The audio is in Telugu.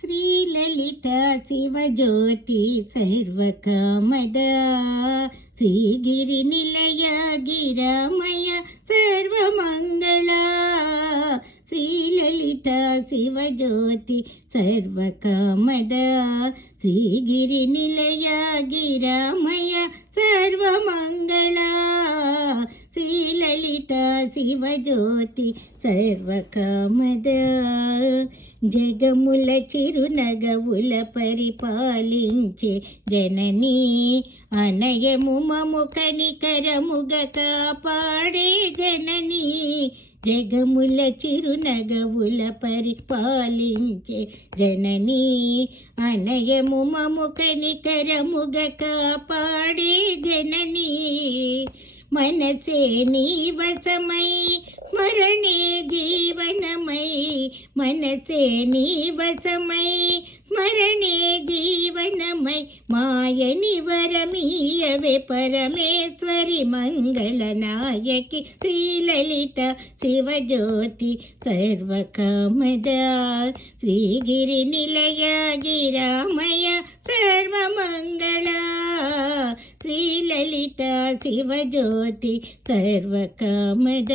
ಶ್ರೀಲಲಿತ ಶಿವಜ್ಯೋತಿ ಸರ್ವಕಾಮದ ಶ್ರೀಗಿರಿ ನಿಲಯ ಗಿರಮಯ ಸರ್ವಮಂಗಳ. ಶ್ರೀಲಲಿತ ಶಿವಜ್ಯೋತಿ ಸರ್ವಕಾಮದ ಶ್ರೀಗಿರಿ ನಿಲಯ ಗಿರಮಯ ಸರ್ವಮಂಗಳ. ಶ್ರೀಲಲಿತ ಶಿವಜ್ಯೋತಿ ಸರ್ವಕಾಮದ జగముల చిరునగవుల పరిపాలించే జననీ అనయము మము కనికరముగ కాపాడే జననీ. జగముల చిరునగవుల పరిపాలించే జననీ అనయము మము కనికరముగ కాపాడే జననీ. మనసే నీ వశమై స్మరణే జీవనమై, మనసే నీ వశమై స్మరణే జీవనమై. మాయని వరమీయవే పరమేశ్వరి మంగళనాయకి. శ్రీలలిత శివజ్యోతి సర్వకామద శ్రీగిరి నిలయ గిరామయ సర్వమంగళ. శ్రీలలిత శివజ్యోతి సర్వకామద